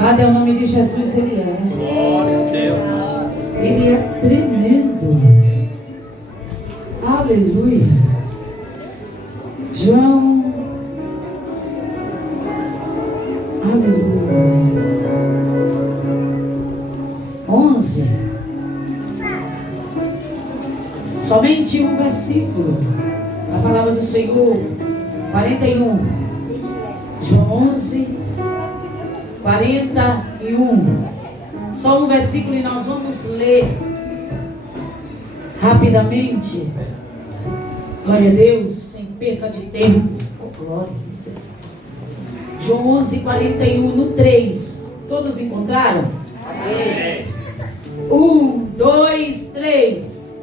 Amado é o nome de Jesus, Ele é. Glória a Deus. Ele é tremendo. Aleluia. João. Aleluia. 11. Somente um versículo. A palavra do Senhor. 41. João 11. 41. Só um versículo e nós vamos ler rapidamente. Glória a Deus, sem perca de tempo. Oh, glória a Deus. João 11, 41, no 3. Todos encontraram? Amém. 1, 2, 3.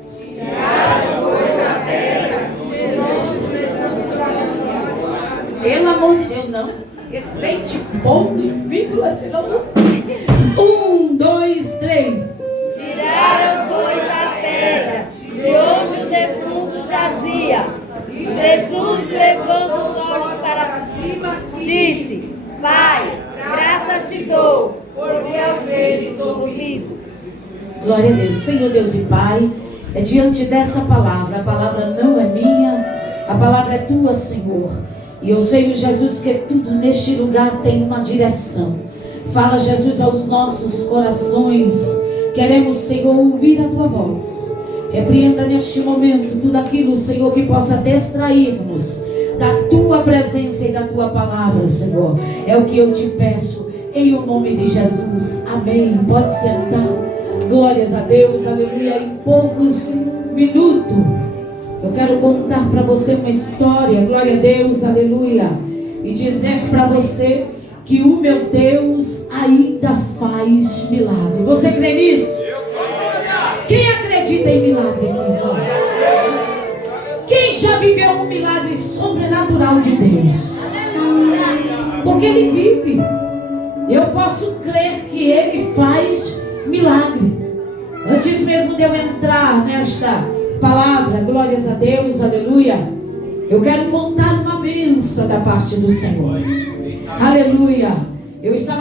Pelo amor de Deus, não. Respeite ponto e vírgula, senão não sei. 1, 2, 3. Tiraram, pois, a pedra de onde o defunto jazia. E Jesus, levando os olhos para cima, disse: Pai, graças te dou, porque ao veres ouvido. Glória a Deus. Senhor Deus e Pai, é diante dessa palavra. A palavra não é minha, a palavra é tua, Senhor. E eu sei, Jesus, que tudo neste lugar tem uma direção. Fala, Jesus, aos nossos corações. Queremos, Senhor, ouvir a tua voz. Repreenda neste momento tudo aquilo, Senhor, que possa distrair-nos da tua presença e da tua palavra, Senhor. É o que eu te peço, em o nome de Jesus. Amém. Pode sentar. Glórias a Deus, aleluia. Em poucos minutos eu quero contar para você uma história, glória a Deus, aleluia. E dizer para você que o meu Deus ainda faz milagre. Você crê nisso? Quem acredita em milagre aqui, irmão? Quem já viveu um milagre sobrenatural de Deus? Porque Ele vive. Eu posso crer que Ele faz milagre. Antes mesmo de eu entrar nesta palavra, glórias a Deus, aleluia, eu quero contar uma bênção da parte do Senhor. Aleluia. Eu estou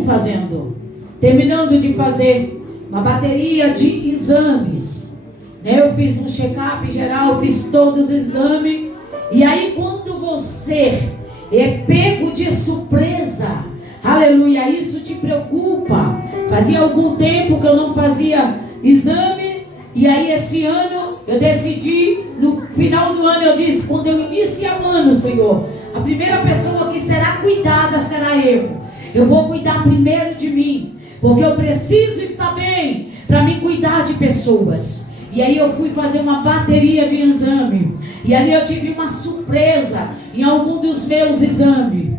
fazendo, terminando de fazer uma bateria de exames, né? Eu fiz um check-up geral, fiz todos os exames. E aí quando você é pego de surpresa, aleluia, isso te preocupa. Fazia algum tempo que eu não fazia exame. E aí esse ano eu decidi, no final do ano eu disse, quando eu iniciar o ano, Senhor, a primeira pessoa que será cuidada será eu. Eu vou cuidar primeiro de mim, porque eu preciso estar bem para me cuidar de pessoas. E aí eu fui fazer uma bateria de exame. E ali eu tive uma surpresa em algum dos meus exames.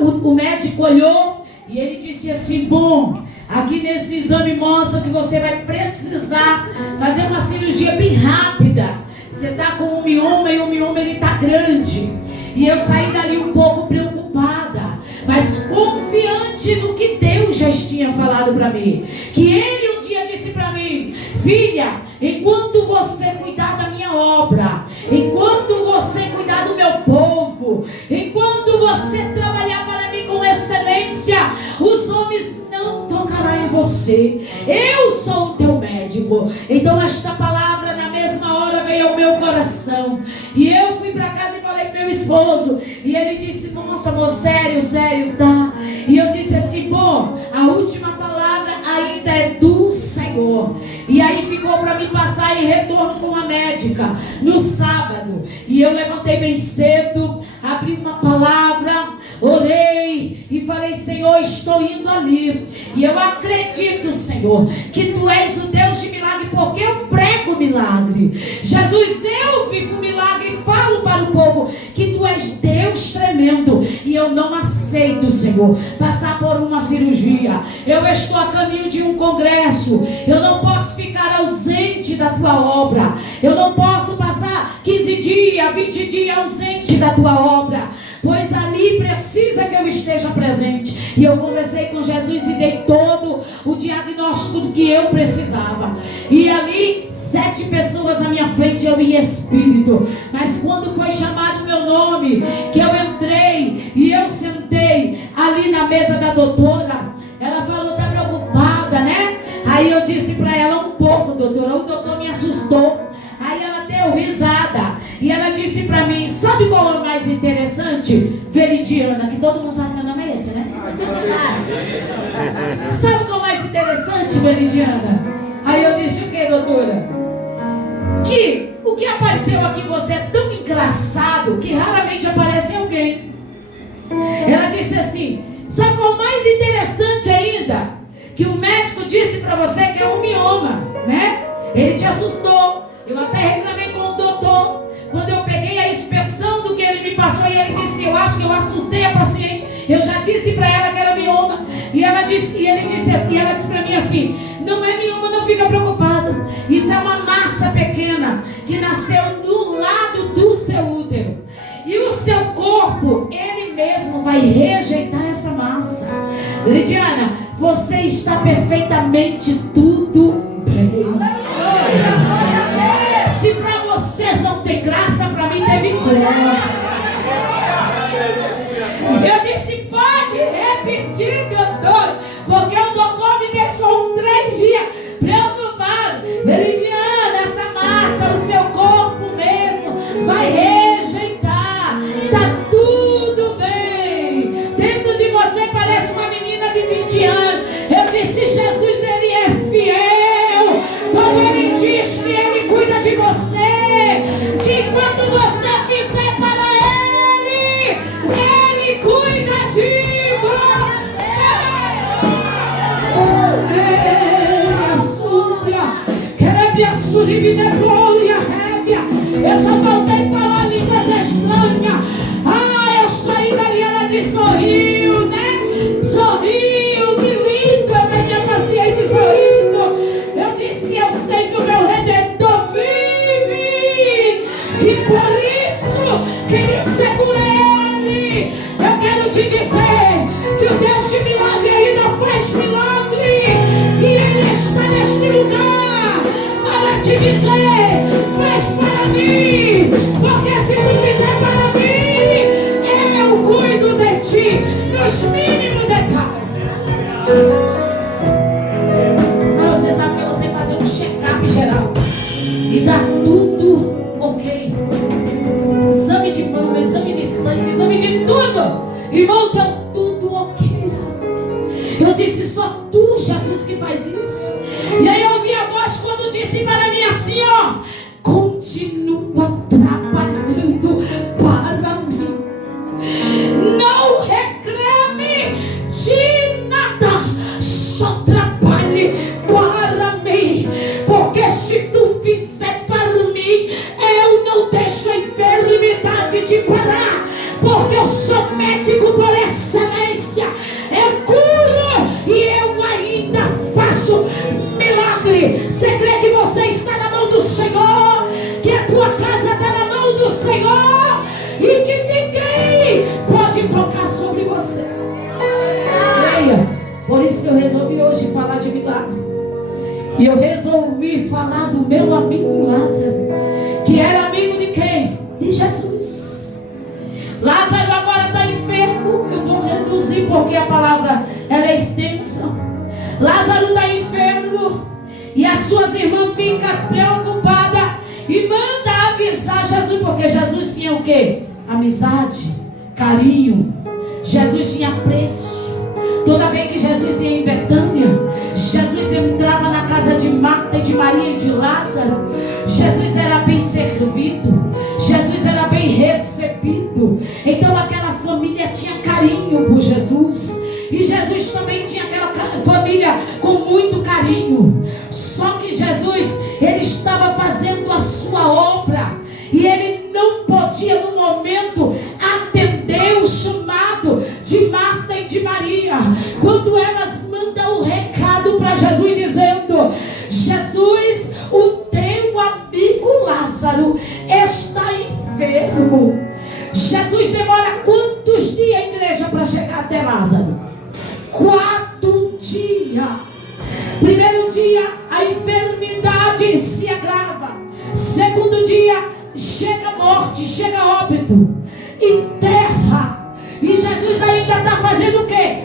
O médico olhou e ele disse assim: bom, aqui nesse exame mostra que você vai precisar fazer uma cirurgia bem rápida. Você está com um mioma e o mioma ele está grande. E eu saí dali um pouco preocupada, mas confiante no que Deus já tinha falado para mim. Que Ele um dia disse para mim: filha, enquanto você cuidar da minha obra, enquanto você cuidar do meu povo, enquanto você trabalhar para mim com excelência, os homens não tocarão em você. Eu sou o teu médico. Então esta palavra na mesma hora veio ao meu coração. E eu fui para casa e falei para meu esposo. E ele disse: nossa, amor, sério, tá? E eu disse assim: bom, a última palavra ainda é do Senhor. E aí ficou para mim passar em retorno com a médica no sábado. E eu levantei bem cedo, abri uma palavra, orei e falei: Senhor, estou indo ali. E eu acredito, Senhor, que Tu és o Deus de milagre, porque eu prego milagre. Jesus, eu vivo milagre e falo para o povo que Tu és Deus tremendo. E eu não aceito, Senhor, passar por uma cirurgia. Eu estou a caminho de um congresso. Eu não posso ficar ausente da Tua obra. Eu não posso passar 15 dias, 20 dias ausente da Tua obra, pois ali precisa que eu esteja presente. E eu conversei com Jesus e dei todo o diagnóstico do que eu precisava. E ali 7 pessoas na minha frente, eu em espírito. Mas quando foi chamado o meu nome, que eu entrei e eu sentei ali na na mesa da doutora. Ela falou, tá preocupada, né? Aí eu disse para ela, um pouco, doutora. O doutor me assustou. Aí ela deu risada. E ela disse para mim, sabe qual é o mais interessante? Veridiana, que todo mundo sabe meu nome é esse, né? Sabe qual é o mais interessante, Veridiana? Aí eu disse, o que, doutora? Que o que apareceu aqui em você é tão engraçado que raramente aparece em alguém. Ela disse assim, sabe qual é o mais interessante ainda? Que o médico disse para você que é um mioma, né? Ele te assustou. Eu até reclamei com o doutor. Quando eu peguei a inspeção do que ele me passou, e ele disse, eu acho que eu assustei a paciente. Eu já disse para ela que era mioma. E ela disse para mim assim, não é mioma, não fica preocupado. Isso é uma massa pequena que nasceu do lado do seu útero. E o seu corpo, ele mesmo vai rejeitar essa massa. Lidiana, você está perfeitamente tudo bem. Se para você não tem graça, para mim teve glória. Eu disse, pode repetir, doutor, porque o doutor me deixou uns 3 dias preocupado. Lidiana, essa massa, o seu corpo mesmo vai rejeitar. Tá tudo bem. Dentro de você parece uma menina de 20 anos. Eu disse, Jesus, ele é fiel. Quando ele diz que ele cuida de você, que quando você fizer para ele, ele cuida de você. Eu só voltei a falar línguas estranhas. Eu saí dali, ela disse, sorriu, né? Sorriu, que lindo, a minha paciente sorrindo. Eu disse, eu sei que o meu Redentor vive, e por isso que me segura ele. Eu quero te dizer que o Deus de milagre ainda faz milagre, e ele está neste lugar para te dizer, faz para mim, porque se tu fizer para mim, eu cuido de ti nos mínimos detalhes. Mas você sabe que você fazer um check-up geral e tá tudo ok. Exame de mama, exame de sangue, exame de tudo. Irmão, deu tudo ok. Eu disse, só tu, Jesus, que faz isso. E aí eu ouvi a voz quando disse para mim assim, ó, continua trabalhando para mim. Não reclame de nada, só trabalhe para mim. Porque se tu fizer para mim, eu não deixo a enfermidade te parar. Porque eu sou médico por excelência. Eu curo e eu ainda faço milagre. Você crê que você está na mão do Senhor? Que a tua casa está na mão do Senhor? E que ninguém pode tocar sobre você. Leia. Por isso que eu resolvi hoje falar de milagre. E eu resolvi falar do meu amigo Lázaro, que era amigo de quem? De Jesus. Lázaro agora está enfermo. Eu vou reduzir porque a palavra ela é extensa. Lázaro está enfermo e as suas irmãs ficam preocupadas e manda avisar Jesus, porque Jesus tinha o quê? Amizade, carinho. Jesus tinha preço. Toda vez que Jesus ia em Betânia, Jesus entrava na casa de Marta, de Maria e de Lázaro. Jesus era bem servido, Jesus era bem recebido. Então aquela família tinha carinho por Jesus, e Jesus também tinha aquela família com muito carinho. Só que Jesus, ele estava fazendo a sua obra, e ele não podia no momento atender o chamado de Marta e de Maria, quando elas mandam o recado para Jesus dizendo: Jesus, o teu amigo Lázaro está enfermo. Jesus demora quantos dias, igreja, para chegar até Lázaro? 4 dias. Primeiro dia, a enfermidade se agrava. Segundo dia, chega a morte, chega a óbito, enterra. E Jesus ainda está fazendo o quê?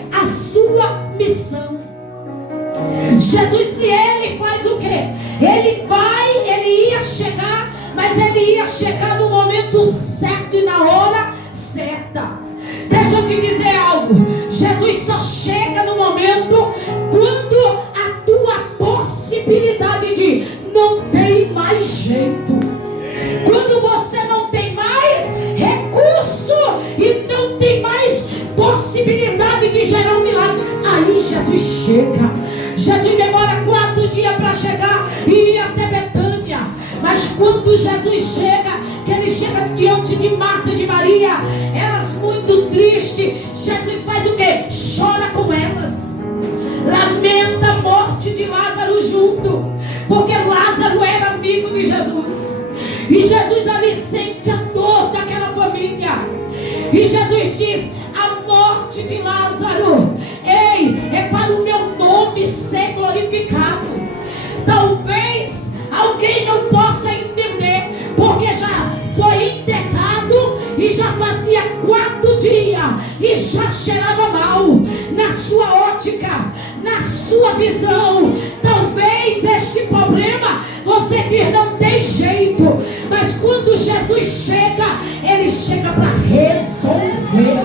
Jesus, e ele faz o quê? Ele ia chegar, mas ele ia chegar no momento certo e na hora certa. Deixa eu te dizer algo. Jesus só chega no momento quando a tua possibilidade de não tem mais jeito. Quando você não tem mais recurso e não tem mais possibilidade de gerar um milagre, aí Jesus chega. Jesus demora 4 dias para chegar e ir até Betânia. Mas quando Jesus chega, que ele chega diante de Marta e de Maria, elas muito tristes, Jesus faz o quê? Chora com elas. Lamenta a morte de Lázaro junto, porque Lázaro era amigo de Jesus. E Jesus ali sente a dor daquela família. E Jesus diz: a morte de Lázaro, ei, é para o meu nome ser glorificado. Talvez alguém não possa entender, porque já foi enterrado e já fazia 4 dias e já cheirava mal. Na sua ótica, na sua visão, talvez este problema você diz não tem jeito, mas quando Jesus chega, ele chega para resolver.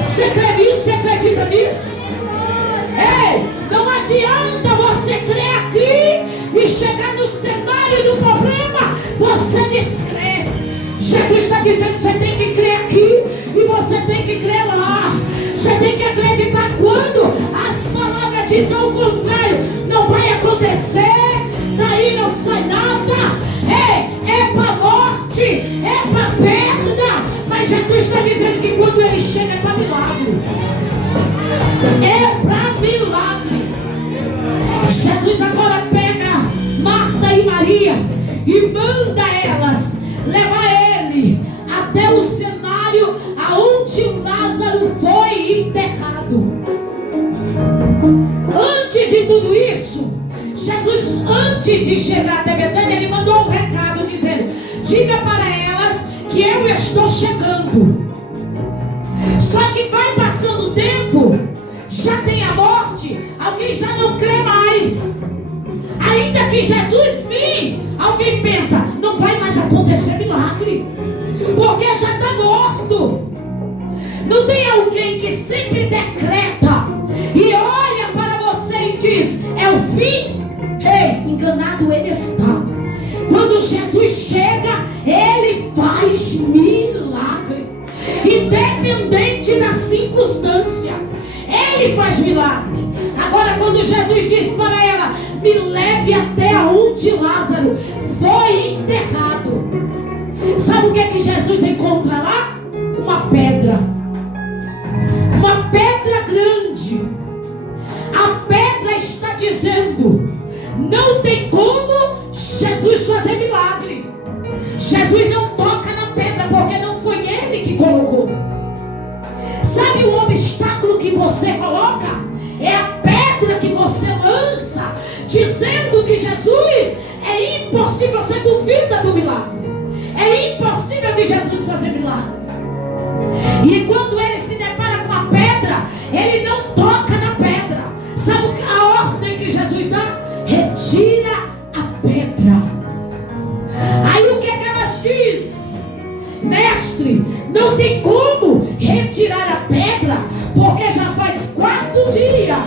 Você crê nisso? Você acredita nisso? Ei, não adianta você crer aqui e chegar no cenário do problema você descrer. Jesus está dizendo: você tem que crer aqui e você tem que crer lá. Você tem que acreditar quando as palavras dizem o contrário. Não vai acontecer, daí não sai nada. É para morte, é para perda. Mas Jesus está dizendo que quando ele chega é para milagre. É para milagre. Jesus agora pega Marta e Maria e manda elas levar ele até o cenário aonde Lázaro foi enterrado. Antes de tudo isso, Jesus, antes de chegar até Betânia, ele mandou um recado dizendo: diga para elas que eu estou chegando. Só que vai passando o tempo, já tem a morte, alguém já não crê mais. Ainda que Jesus vir, alguém pensa: não vai mais acontecer milagre, porque já está morto. Não tem alguém que sempre decreta e olha para você e diz: é o fim? Ei, enganado ele está. Quando Jesus chega, ele faz milagre, independente da circunstância. Ele faz milagre. Agora, quando Jesus diz para ela: me leve até onde Lázaro foi enterrado, sabe o que é que Jesus encontra lá? Uma pedra. Uma pedra grande. A pedra está dizendo: não tem como Jesus fazer milagre. Jesus não toca na pedra, porque não foi ele que colocou. Sabe o obstáculo que você coloca? É a pedra que você lança, dizendo que Jesus é impossível. Você duvida do milagre. É impossível de Jesus fazer milagre. E quando ele se depara com a pedra, ele não toca na pedra. Sabe a ordem que Jesus dá? Retira a pedra. Aí o que é que elas dizem? Mestre, não tem como retirar a pedra, porque já faz 4 dias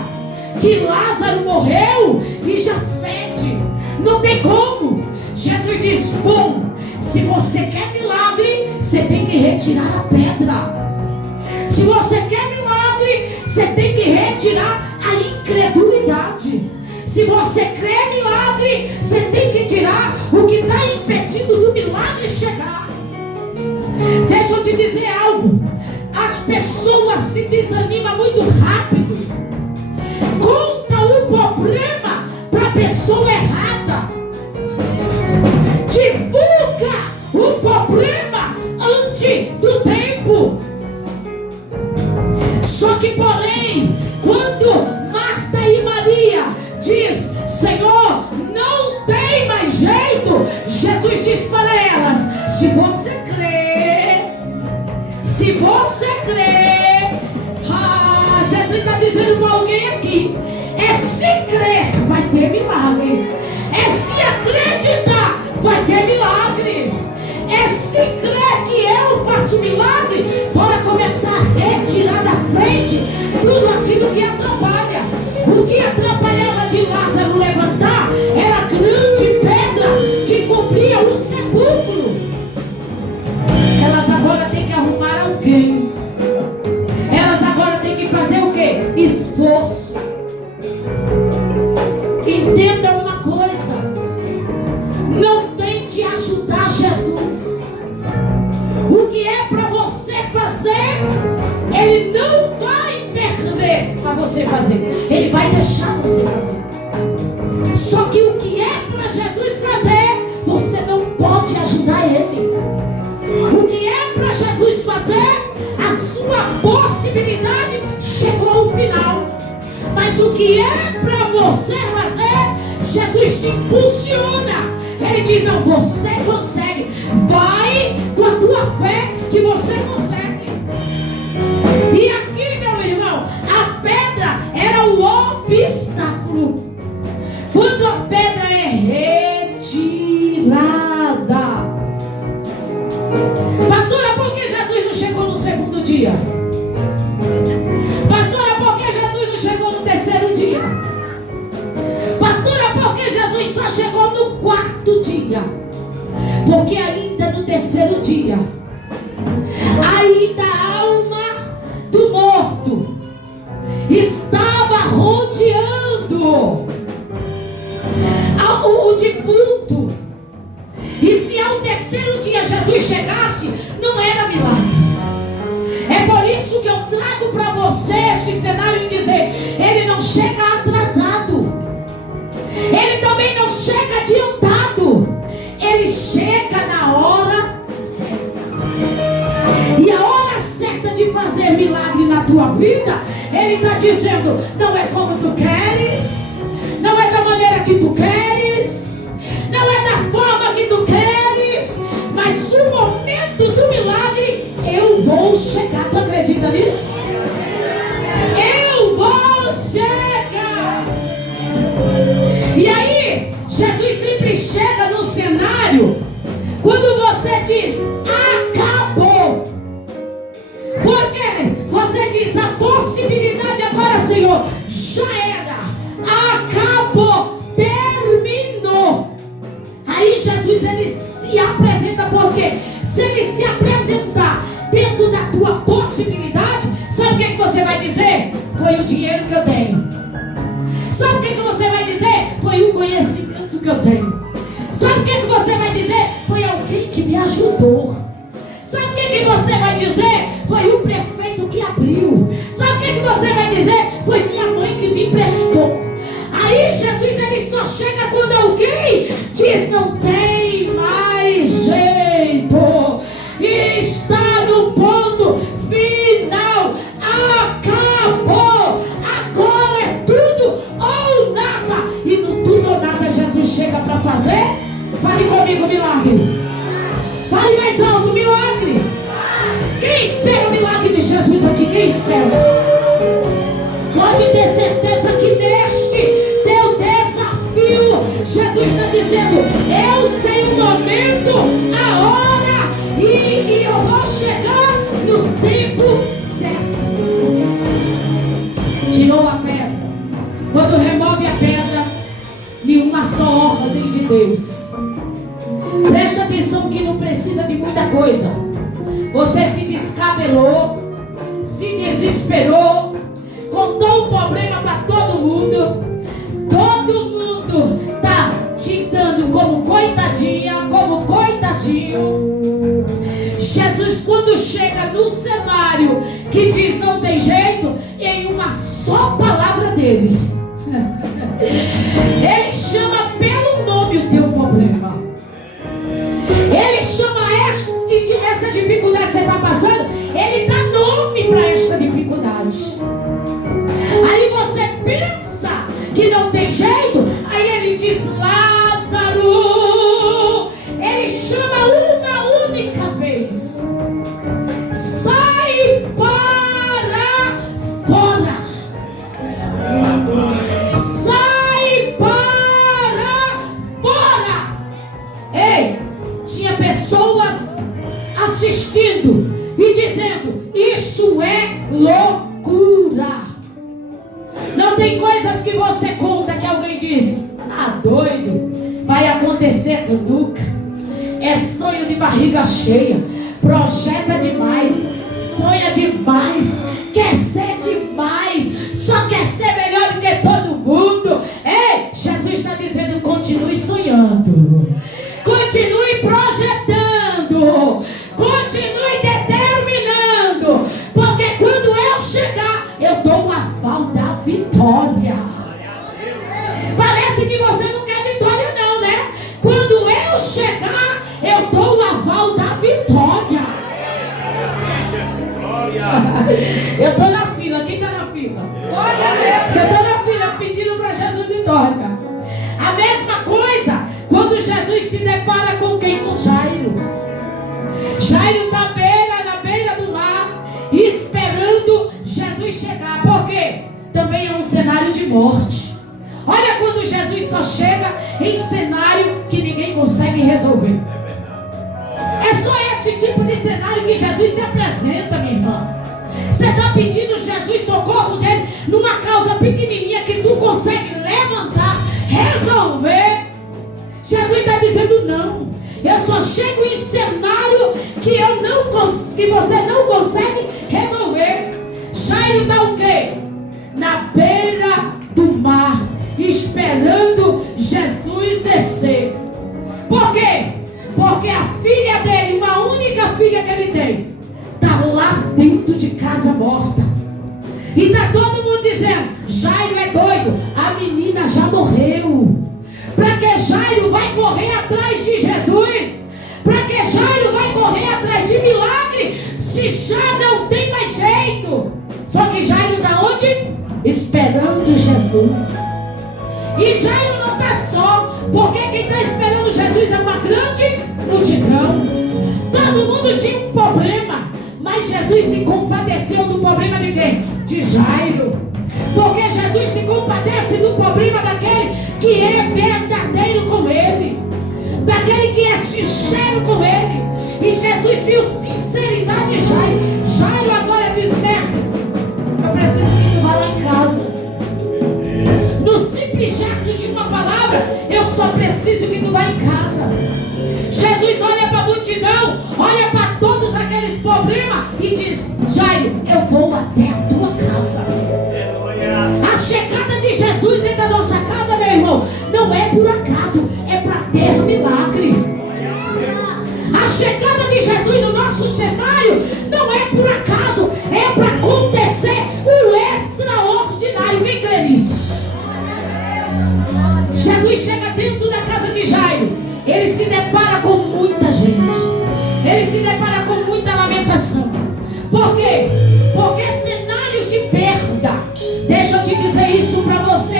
que Lázaro morreu e já fede. Não tem como. Jesus diz: bom, se você quer milagre, você tem que retirar a pedra. Se você quer milagre, você tem que retirar a incredulidade. Se você crê milagre, você tem que tirar o que está impedindo do milagre chegar. Deixa eu te dizer algo. As pessoas se desanimam muito rápido. Conta o problema para a pessoa errada. Divulga o problema antes do tempo. Só que, porém, quando Marta e Maria diz: Senhor, não tem mais jeito, Jesus diz para elas: se você crê, Jesus está dizendo dizendo para alguém aqui: é se crer, vai ter milagre. É se acreditar, vai ter milagre. É se crer que eu faço milagre, para começar a retirar da frente tudo aquilo que atrapalha. O que atrapalhava de Lázaro levantar era a grande pedra que cobria o sepulcro. Elas agora têm que arrumar alguém. Elas agora têm que fazer o quê? Esforço. Entenda uma coisa: não tente ajudar Jesus. O que é para você fazer, Ele não vai intervir para você fazer. Ele vai deixar você fazer. Só que o que é para Jesus fazer, você não pode ajudar Ele. O que é para Jesus fazer, a sua possibilidade chegou ao final. Mas o que é para você fazer, Jesus te impulsiona. Ele diz: não, você consegue. Vai com a tua fé que você consegue. E aqui, meu irmão, a pedra era o obstáculo. Quando a pedra é retirada. Pastora, por que Jesus não chegou no segundo dia? Pastora, por que Jesus não chegou no terceiro dia? Pastora, por que Jesus só chegou no quarto dia? Porque ainda no terceiro dia, ainda a alma do morto estava rodeando o defunto. E se ao terceiro dia Jesus chegasse, não era milagre. É por isso que eu trago para você este cenário e dizer: Ele não chega atrasado. Ele também não chega adiantado. Ele chega na hora certa. E a hora certa de fazer milagre na tua vida, Ele está dizendo: não é como tu queres, não é da maneira que tu queres, não é da forma que tu queres, mas o momento do milagre eu vou chegar. Tu acredita nisso? Eu vou chegar. E aí, Jesus sempre chega no cenário quando você diz: acabou. Porque você diz: a possibilidade agora, Senhor, já era. Acabou. Terminou. Aí Jesus, ele se apresenta, porque se ele se apresentar dentro da tua possibilidade, sabe o que você vai dizer? Foi o dinheiro que eu tenho. Sabe o que você vai dizer? Foi o conhecimento que eu tenho. Sabe o que você vai dizer? Foi alguém que me ajudou. Sabe o que você vai dizer? Foi o prefeito que abriu. Sabe o que você vai dizer? Foi minha mãe que me emprestou. Aí Jesus, ele só chega quando alguém diz: não tem mais jeito, está no ponto final, acabou, agora é tudo ou nada. E no tudo ou nada Jesus chega para fazer. Fale comigo: milagre. Fale mais alto: milagre. Quem espera o milagre de Jesus aqui? Quem espera? Pode ter certeza que neste teu desafio, Jesus está dizendo: eu sei o momento, a hora, e eu vou chegar no tempo certo. Tirou a pedra. Quando remove a pedra, nenhuma só ordem de Deus. Presta atenção que não precisa de muita coisa. Você se descabelou, se desesperou, contou o problema para todo mundo. Todo mundo está te dando como coitadinha, como coitadinho. Jesus, quando chega no cenário que diz não tem jeito, em uma só palavra dele, ele chama pelo nome o teu problema. Ele chama essa dificuldade que você está passando, ele dá nome para esta dificuldade. Aí você pensa que não tem jeito, aí ele diz: Lázaro. Ele chama uma única vez: sai para fora. doido. Vai acontecer nunca. É sonho de barriga cheia. Projeta demais. Sonha demais. Quer ser demais. Só quer ser melhor do que todo mundo. Ei, Jesus está dizendo: continue sonhando. Continue projetando. Continue determinando. Porque quando eu chegar, eu dou o aval da vitória. Parece que você não quer vitória não, né? Quando eu chegar, eu dou o aval da vitória. Eu estou na fila. Quem está na fila? Eu estou na fila pedindo para Jesus vitória. A mesma coisa quando Jesus se depara com quem? Com Jairo. Jairo está na beira do mar, esperando Jesus chegar. Por quê? Também é um cenário de morte. Olha quando Jesus só chega em cenário que ninguém consegue resolver. É só esse tipo de cenário que Jesus se apresenta, minha irmã. Você está pedindo Jesus socorro dele numa causa pequenininha que tu consegue levantar, resolver. Jesus está dizendo: não, eu só chego em cenário que você não consegue resolver. Jairo está o quê? Na beira do mar, esperando Jesus descer. Por quê? Porque a filha dele, uma única filha que ele tem, está lá dentro de casa morta. E está todo mundo dizendo: Jairo é doido, a menina já morreu. Para que Jairo vai correr atrás de Jesus? Para que Jairo vai correr atrás de milagre se já não tem mais jeito? Só que Jairo está onde? Esperando Jesus. E Jairo não está só, porque quem está esperando Jesus é uma grande multidão. Todo mundo tinha um problema, mas Jesus se compadeceu do problema de quem? De Jairo. Porque Jesus se compadece do problema daquele que é verdadeiro com ele, daquele que é sincero com ele. E Jesus viu sinceridade de Jairo. Jairo agora diz: mestre, eu preciso que tu vá lá em casa. No simples gesto de uma palavra, eu só preciso que tu vá em casa. Jesus olha para a multidão, olha para todos aqueles problemas e diz: Jairo, eu vou até a tua casa. A chegada de Jesus dentro da nossa casa, meu irmão, não é por acaso, é para ter milagre. A chegada de Jesus no nosso cenário não é por acaso, é para acontecer o extraordinário. Quem crê nisso? Jesus chega dentro da casa de Jairo. Ele se depara com muita gente. Ele se depara com muita lamentação. Por quê? Porque cenários de perda. Deixa eu te dizer isso para você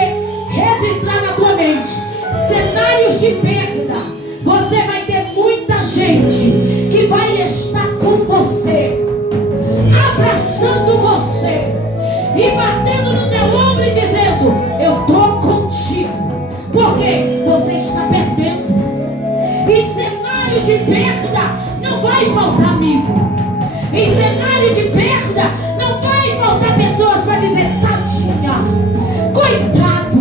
registrar na tua mente. Cenários de perda. Você vai ter muita gente que vai estar com você, abraçando você e batendo no teu ombro e dizendo: eu estou contigo. Porque você está perdendo. Em cenário de perda não vai faltar amigo. Em cenário de perda não vai faltar pessoas para dizer: tadinha, coitado.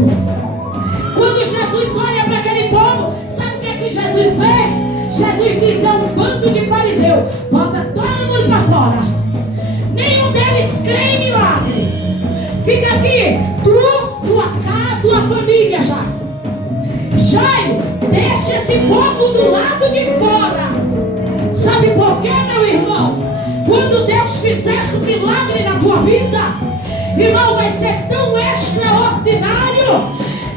Quando Jesus olha para aquele povo, sabe o que é que Jesus vê? Jesus diz: é um bando de fariseu. Bota todo mundo para fora. Nenhum deles crê em milagre. Fica aqui, tua família já. Jairo, deixa esse povo do lado de fora. Sabe por quê, meu irmão? Quando Deus fizer um milagre na tua vida, irmão, vai ser tão extraordinário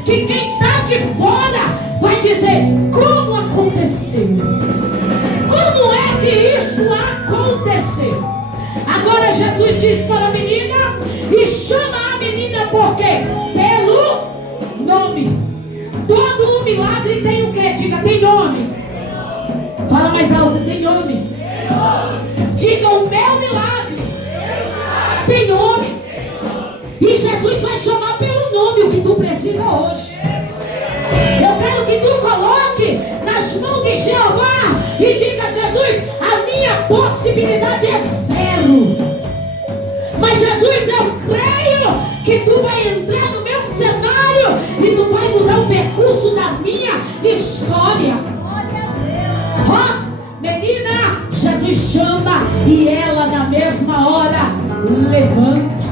que quem está de fora vai dizer: como aconteceu? Como é que isto aconteceu? Agora Jesus diz para a menina e chama a menina por quê? Pelo nome. Todo um milagre tem o quê? Diga: tem nome. Fala mais alto: tem nome. Diga: o meu milagre tem nome. E Jesus vai chamar pelo nome o que tu precisa hoje. Eu quero que tu coloque nas mãos de Jeová e diga: Jesus, a minha possibilidade é zero. Mas Jesus, eu creio que tu vai entrar no meu cenário e tu vai mudar o percurso da minha nessa hora, levanta.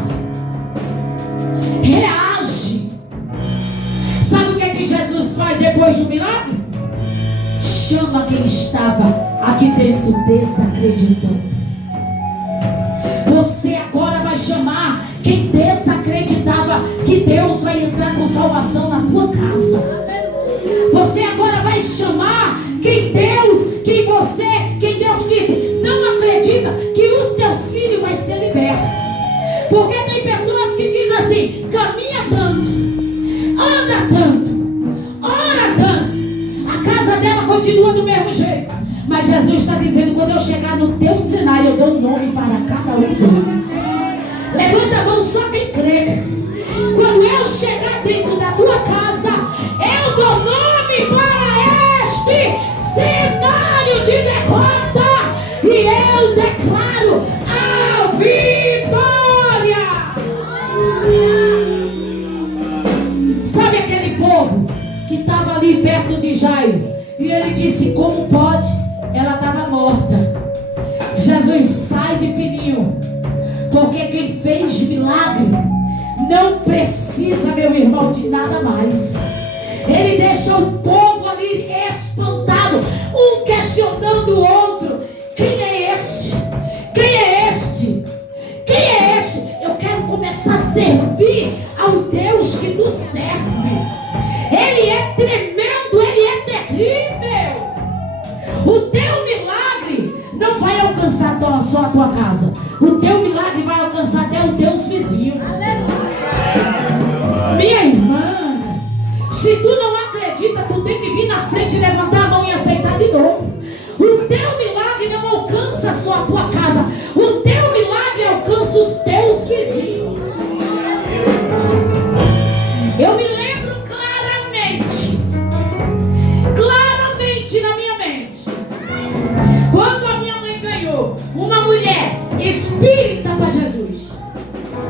Reage. Sabe o que é que Jesus faz depois do milagre? Chama quem estava aqui dentro desacreditando. Você agora vai chamar quem desacreditava que Deus vai entrar com salvação na tua casa. Você agora vai chamar quem Deus disse, não acredita que os teus filhos vão ser libertos. Porque tem pessoas que dizem assim, caminha tanto, anda tanto, ora tanto, a casa dela continua do mesmo jeito. Mas Jesus está dizendo, quando eu chegar no teu cenário, eu dou nome para cada um deles. Levanta a mão só quem crê. Quando eu chegar dentro da tua casa, eu dou nome para este cenário de derrota. E eu declaro a vitória. Sabe aquele povo que estava ali perto de Jairo? E ele disse, como pode? Ela estava morta. Jesus, sai de fininho. Porque quem fez milagre não precisa, meu irmão, de nada mais. Ele deixa o povo ali espantado, um questionando o outro. Quem é este? Quem é este? Quem é este? Eu quero começar a servir ao Deus que tu serve. Ele é tremendo, ele é terrível. O teu milagre não vai alcançar só a tua casa. O teu milagre vai alcançar até os teus vizinhos. Minha irmã, se tu não acredita, tu tem que vir na frente, levantar a mão e aceitar de novo. O teu milagre não alcança só a tua casa. O teu milagre alcança os teus vizinhos. Eu me lembro claramente na minha mente, quando a minha mãe ganhou uma mulher espírita para Jesus.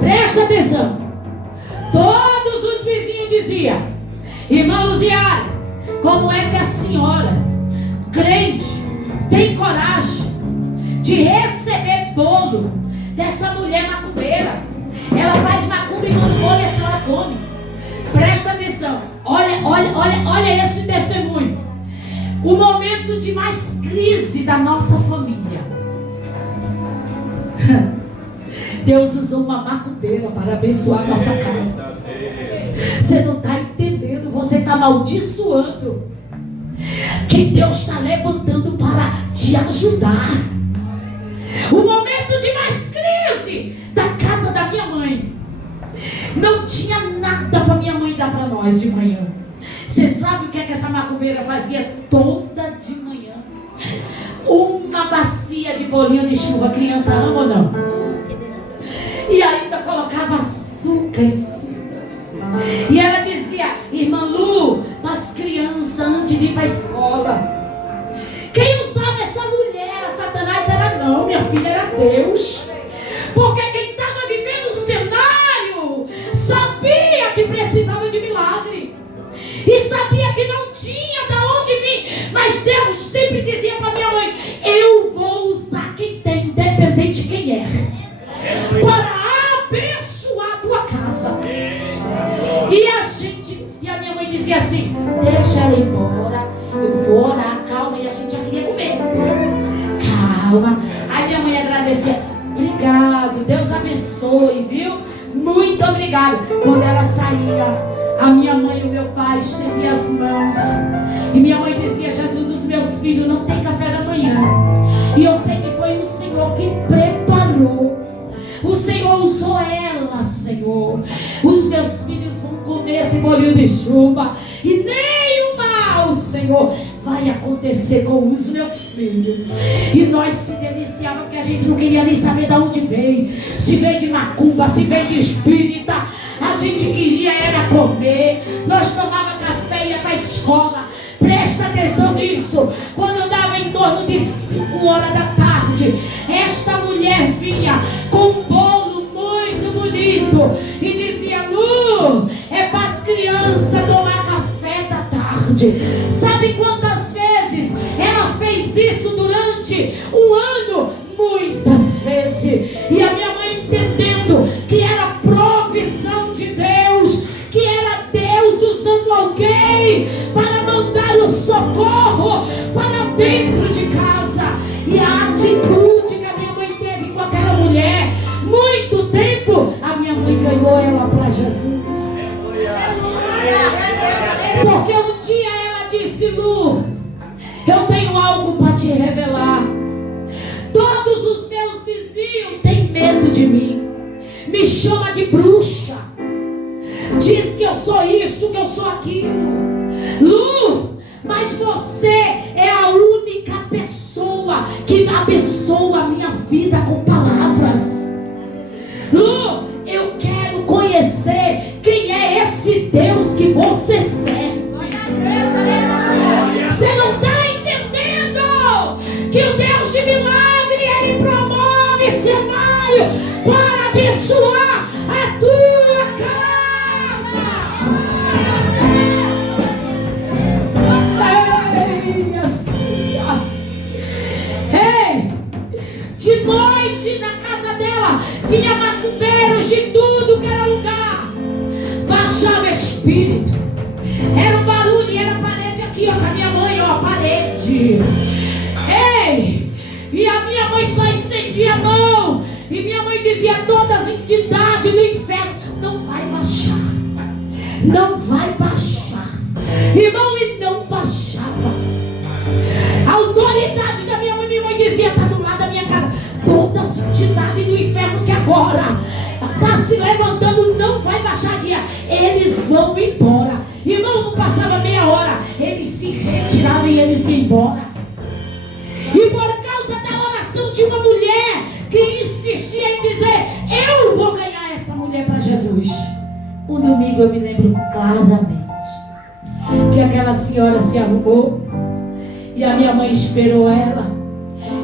Presta atenção. Todos os vizinhos diziam, irmã Luziara, como é que a senhora, crente, tem coragem de receber bolo dessa mulher macumbeira? Ela faz macumba e manda o bolo e a senhora come. Presta atenção. Olha esse testemunho. O momento de mais crise da nossa família. Deus usou uma macumbeira para abençoar a nossa casa. Você não está entendendo. Você está amaldiçoando que Deus está levantando para te ajudar. O momento de mais crise da casa da minha mãe. Não tinha nada para minha mãe dar para nós de manhã. Você sabe o que é que essa macumbeira fazia toda de manhã? Uma bacia de bolinho de chuva. A criança ama ou não? E ainda colocava açúcar em cima. E ela dizia, irmã Lu, para as crianças antes de ir para a escola. Quem usava essa mulher, a Satanás, era não, minha filha, era Deus. Porque quem estava vivendo o cenário sabia que precisava de milagre. E sabia que não tinha de onde vir. Mas Deus sempre dizia para minha mãe, eu vou usar quem tem, independente de quem é, para abençoar a tua casa. E a minha mãe dizia assim, deixa ela ir embora, eu vou orar, calma. E a gente já queria comer. Calma. Aí minha mãe agradecia, obrigado, Deus abençoe, viu? Muito obrigado. Quando ela saía, a minha mãe e o meu pai estendiam as mãos. E minha mãe dizia, Jesus, os meus filhos não têm café da manhã. E eu sei que foi o Senhor que preparou. O Senhor usou ela, Senhor. Os meus filhos vão comer esse bolinho de chuva. E nem o mal, Senhor, vai acontecer com os meus filhos. E nós se deliciávamos, porque a gente não queria nem saber de onde veio. Se veio de macumba, se veio de espírita. A gente queria era comer. Nós tomava café e ia para a escola. Presta atenção nisso. Quando eu dava em torno de 5 horas da tarde, esta mulher vinha com um bolo muito bonito e dizia, Lu, é para as crianças tomar café da tarde. Sabe quantas vezes ela fez isso durante um ano? Muitas vezes. E a visão de Deus, que era Deus usando alguém para mandar o socorro para dentro de casa. E a atitude que a minha mãe teve com aquela mulher, muito tempo, a minha mãe ganhou ela para Jesus. Porque um dia ela disse: Lu, eu tenho algo para te revelar. Todos os meus vizinhos têm medo de mim, me chama de bruxa, diz que eu sou isso, que eu sou aquilo. Lu, mas você é a única pessoa que abençoa a minha vida com palavras. Lu, eu quero conhecer quem é esse Deus que você serve. Você não está entendendo que o Deus de milagre, Ele promove cenário para abençoar a tua casa. Ei, assim, ei, de noite na casa dela vinha macumbeiros de tudo que era lugar, baixava espírito, era um barulho e era parede aqui, ó, com a minha mãe, ó, parede. Ei, e a minha mãe só estendia a mão, e minha mãe dizia: todas as entidades do inferno, não vai baixar, não vai baixar. Irmão, e não baixava. A autoridade da minha mãe dizia: está do lado da minha casa, todas as entidades do inferno que agora está se levantando, não vai baixar guia, eles vão embora. Irmão, não passava meia hora, eles se retiravam e eles iam embora. E por causa da oração de uma mulher que insistia em dizer: eu vou ganhar essa mulher para Jesus. Um domingo eu me lembro claramente que aquela senhora se arrumou e a minha mãe esperou ela,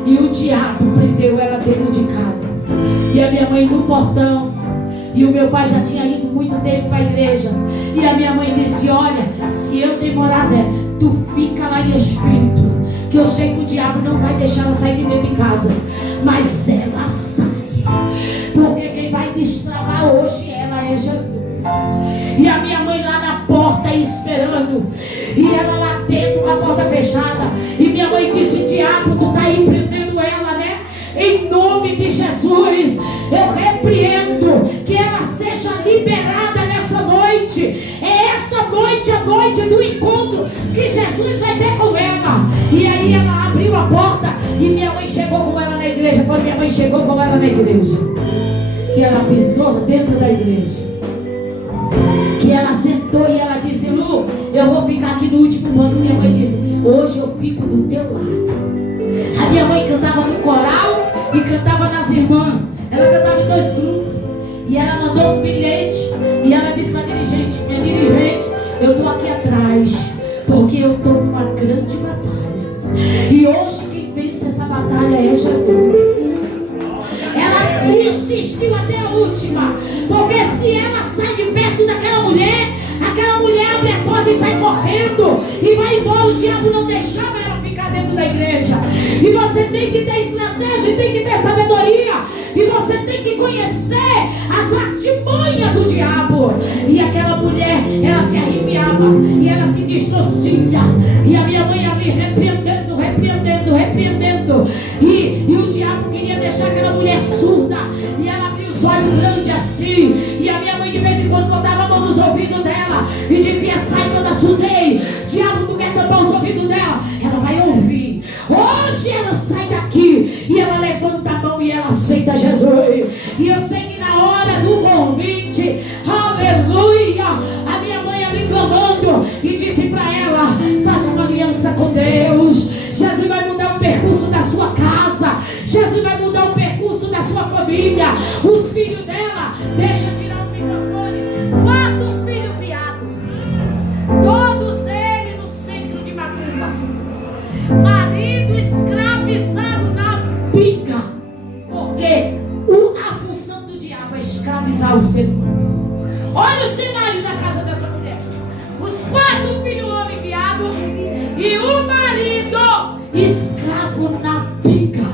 e o diabo prendeu ela dentro de casa, e a minha mãe no portão, e o meu pai já tinha ido muito tempo para a igreja, e a minha mãe disse: olha, se eu demorar, Zé, tu fica lá em espírito, que eu sei que o diabo não vai deixar ela sair de dentro de casa, mas ela sai, porque quem vai destravar hoje ela é Jesus. E a minha mãe lá na porta esperando, e ela lá dentro com a porta fechada, e minha mãe disse: diabo, tu tá aí prendendo ela, né? Em nome de Jesus, eu repreendo que ela seja liberada nessa noite. É esta noite, a noite do encontro que Jesus vai ter com ela. E aí ela abriu a porta e minha mãe chegou com ela na igreja. Quando minha mãe chegou com ela na igreja, que ela pisou dentro da igreja, que ela sentou e ela disse: Lu, eu vou ficar aqui no último banco. Minha mãe disse: hoje eu fico do teu lado. A minha mãe cantava no coral e cantava nas irmãs. Ela cantava em 2 grupos. E ela mandou um bilhete e ela disse para a dirigente: minha dirigente, eu estou aqui atrás porque eu estou numa grande batalha, e hoje quem vence essa batalha é Jesus. Ela insistiu até a última, porque se ela sai de perto daquela mulher, aquela mulher abre a porta e sai correndo e vai embora. O diabo não deixava ela ficar dentro da igreja. E você tem que ter estratégia, tem que ter sabedoria, e você tem que conhecer as artimanhas do diabo. E aquela mulher, ela se arrepiava e ela se distorcia, e a minha mãe ali repreendendo. E o diabo queria deixar aquela mulher surda, e ela abriu os olhos grandes assim, e a minha mãe de vez em quando botava a mão nos ouvidos dela e dizia: sai toda surdei, diabo, tu quer tampar os ouvidos dela? Ela vai ouvir. Hoje ela sai daqui e ela levanta a mão e ela aceita Jesus. E eu sei que na hora do convite, aleluia, a minha mãe ali clamando e disse para ela: faça uma aliança com Deus. Jesus vai mudar o percurso da sua casa, Jesus vai mudar o percurso da sua família. Os filhos dela, deixa eu tirar o microfone, 4 filhos viados, todos eles no centro de Macumba, marido escravizado na pinga, porque a função do diabo é escravizar o ser humano. Olha o cenário da casa dessa mulher: os 4 filhos homem viado e o marido escravo na pinga.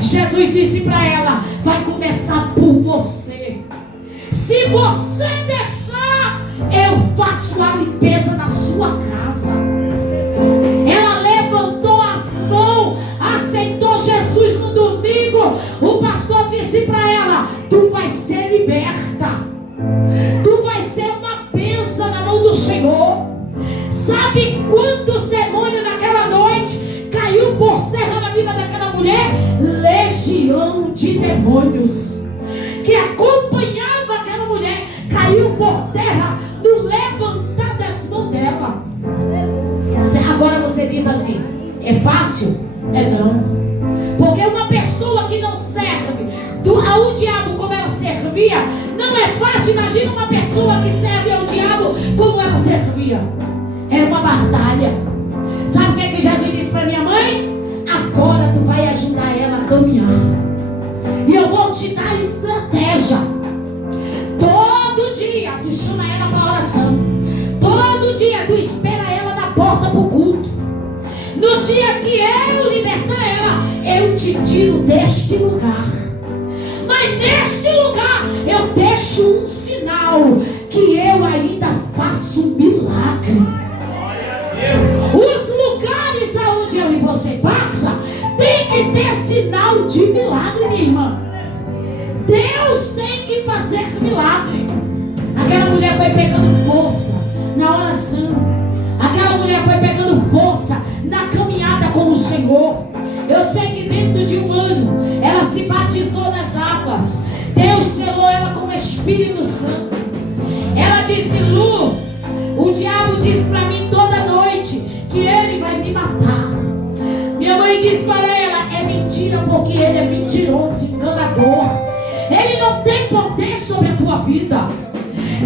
Jesus disse para ela: vai começar por você. Se você deixar, eu faço a limpeza na sua casa. Ela levantou as mãos, aceitou Jesus no domingo. O pastor disse para ela: tu vai ser liberta, tu vai ser uma bênção na mão do Senhor. Sabe quantos demônios naquela noite caiu por terra na vida daquela mulher? Legião de demônios que acompanhava aquela mulher caiu por terra no levantar das mãos dela. Agora você diz assim: é fácil? É não. Porque uma pessoa que não serve ao diabo como ela servia, não é fácil. Imagina uma pessoa que serve ao diabo como ela servia. Era uma batalha. Sabe o que é que Jesus disse para minha mãe? Agora tu vai ajudar ela a caminhar, e eu vou te dar estratégia. Todo dia tu chama ela para oração. Todo dia tu espera ela na porta para o culto. No dia que eu libertar ela, eu te tiro deste lugar. Mas neste lugar eu deixo um sinal que eu ainda faço um milagre. Os lugares aonde eu e você passa tem que ter sinal de milagre, minha irmã. Deus tem que fazer milagre. Aquela mulher foi pegando força na oração. Aquela mulher foi pegando força na caminhada com o Senhor. Eu sei que dentro de um ano ela se batizou nas águas. Deus selou ela com o Espírito Santo. Ela disse: Lu, o diabo disse para mim toda noite que ele vai me matar. Minha mãe disse para ela: é mentira, porque ele é mentiroso, enganador. Ele não tem poder sobre a tua vida.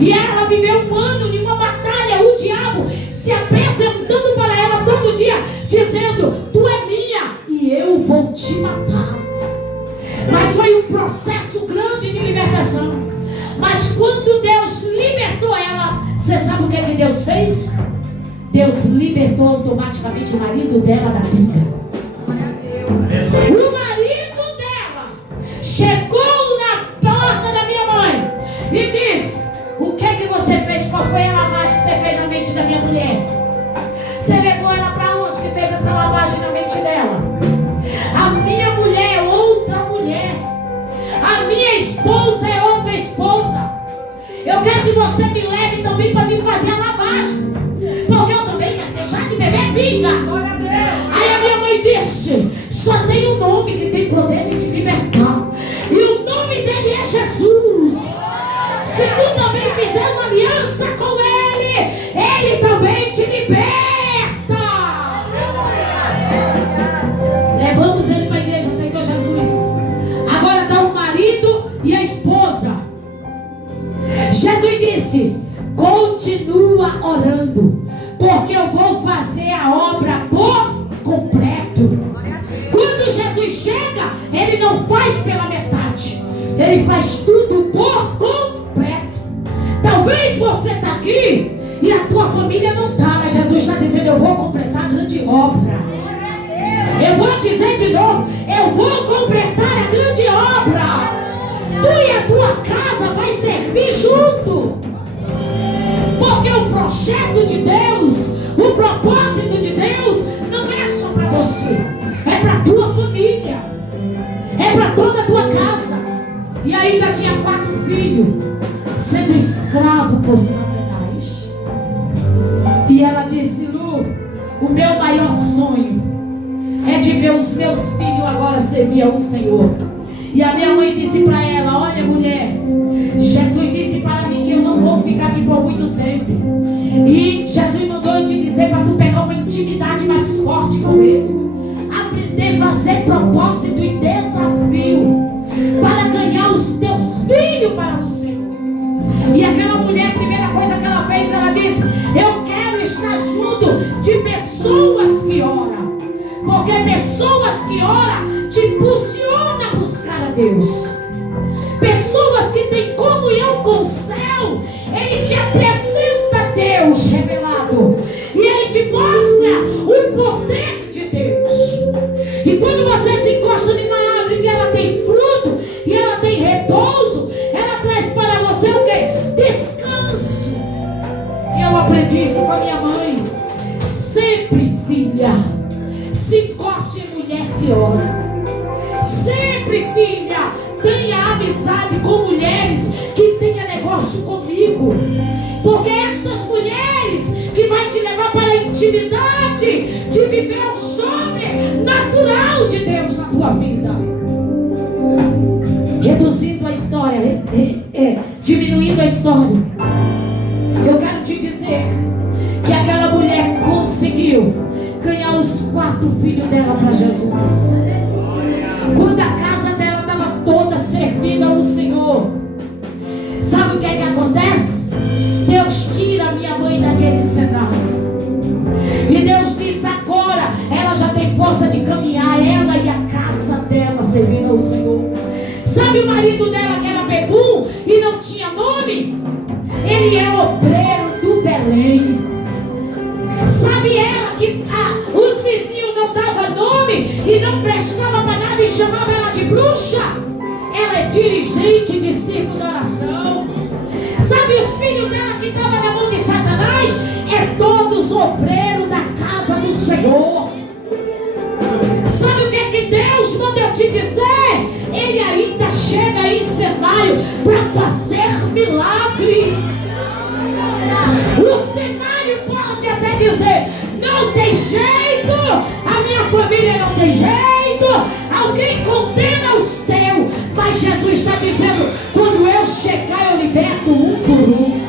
E ela viveu um ano em uma batalha, o diabo se apresentando para ela todo dia, dizendo: tu é minha e eu vou te matar. Mas foi um processo grande de libertação. Mas quando Deus libertou ela, você sabe o que é que Deus fez? Deus libertou automaticamente o marido dela da briga. O marido dela chegou na porta da minha mãe e disse: o que é que você fez? Qual foi a lavagem que você fez na mente da minha mulher? Você levou ela para onde que fez essa lavagem na mente dela? A minha mulher é outra mulher. A minha esposa é outra esposa. Eu quero que você me leve também para me fazer a lavagem, porque eu também quero deixar de beber pinga. Aí a minha mãe disse: só tem um nome que tem poder de te libertar, e o nome dele é Jesus. Se tu também fizer uma aliança com ele, ele também te liberta. Levamos ele para a igreja, Senhor Jesus. Agora está o marido e a esposa. Jesus disse: continua orando, porque eu vou fazer a obra por completo. Quando Jesus chega, ele não faz pela metade, ele faz tudo por completo. Talvez você está aqui e a tua família não está, mas Jesus está dizendo: eu vou completar a grande obra. Eu vou dizer de novo: eu vou completar a grande obra. Tu e a tua casa vai servir junto. Porque o projeto de Deus, o propósito de Deus não é só para você, é para a tua família, é para toda a tua casa. E ainda tinha 4 filhos sendo escravo por Satanás. E ela disse: Lu, o meu maior sonho é de ver os meus filhos agora servir ao Senhor. E a minha mãe disse para ela: olha, mulher, Jesus disse para mim que eu não vou ficar aqui por muito tempo. E Jesus mandou eu te dizer para tu pegar uma intimidade mais forte com Ele, aprender a fazer propósito e desafio para ganhar os teus filhos para o Senhor. E aquela mulher, a primeira coisa que ela fez, ela disse: eu quero estar junto de pessoas que oram, porque pessoas que oram te impulsionam a buscar a Deus. Pessoas que têm comunhão com o céu, ele te apresenta Deus revelado, e ele te mostra o poder de Deus. E quando você se encosta em uma árvore que ela tem fruto e ela tem repouso, ela traz para você o que? disse com a minha mãe: sempre, filha, se encoste em mulher que ora. Sempre, filha, tenha amizade com mulheres que tenha negócio comigo. Porque estas mulheres que vai te levar para a intimidade de viver o sobrenatural de Deus na tua vida. Reduzindo a história, diminuindo a história, eu quero te dizer que aquela mulher conseguiu ganhar os 4 filhos dela para Jesus. Quando a casa dela estava toda servindo ao Senhor, sabe o que é que acontece? Deus tira a minha mãe daquele cenário. E Deus diz: agora ela já tem força de caminhar, ela e a casa dela servindo ao Senhor. Sabe o marido dela que era bebum e não tinha nome? Ele é obreiro do Belém. Sabe ela que os vizinhos não davam nome e não prestava para nada e chamava ela de bruxa? Ela é dirigente de circo de oração. Sabe os filhos dela que estavam na mão de Satanás? É todos obreiros da casa do Senhor. Sabe o que é que Deus manda eu te dizer? Ele ainda chega em cenário para fazer milagre. O cenário pode até dizer: não tem jeito, a minha família não tem jeito, alguém condena os teus. Mas Jesus está dizendo: quando eu chegar, eu liberto um por um.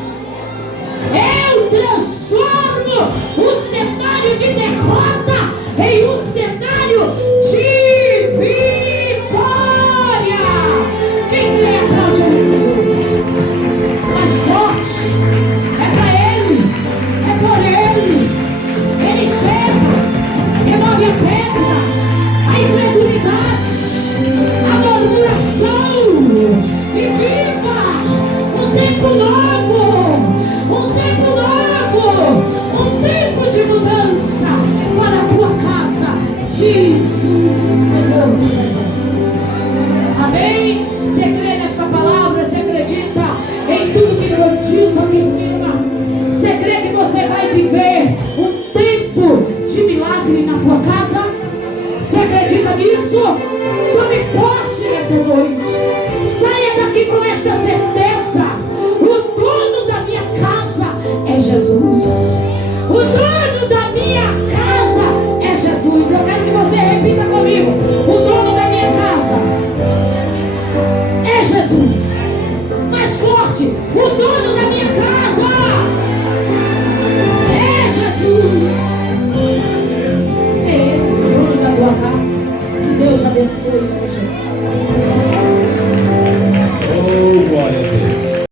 Eu transformo o cenário de derrota em um cenário de vitória. Quem crê, aplaude ao Senhor. Mais forte. É para Ele. É por Ele. Ele chega, remove a pedra, a incredulidade, a murmuração, e viva um tempo novo, um tempo novo, um tempo de mudança para a tua casa, diz o Senhor dos Exércitos. Amém? Você crê nesta palavra? Você acredita em tudo que foi dito aqui em cima? Você crê que você vai viver um tempo de milagre na tua casa? Você acredita nisso? Tome posse nessa noite.